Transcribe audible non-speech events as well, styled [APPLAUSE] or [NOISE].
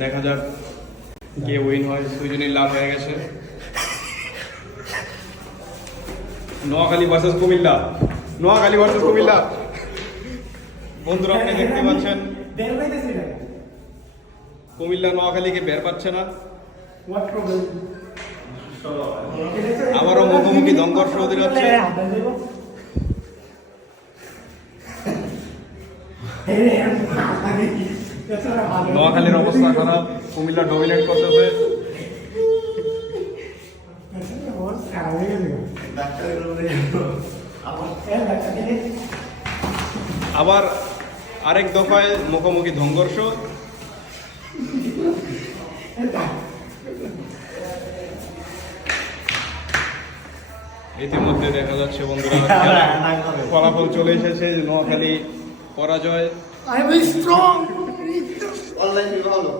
দেখা যাক কে উইন হয় দুজনেই লাভ হয়ে গেছে। নোয়াখালী ভার্সেস কুমিল্লা। নোয়াখালী ভার্সেস কুমিল্লা। বন্ধুরা আপনি দেখতে পাচ্ছেন। কুমিল্লা নোয়াখালীকে বের পাচ্ছে না। আবারও মুখোমুখি দঙ্কর্ষ হতে যাচ্ছে [LAUGHS] নোয়াখালীর অবস্থা খারাপ, কুমিল্লা ডমিনেট করতেছে। আবার আরেক দফায় মুখোমুখি সংঘর্ষ ইতিমধ্যে দেখা যাচ্ছে বন্ধুরা ফলাফল চলে এসেছে নোয়াখালী পরাজয়। Will strong. অনলাইন ভালো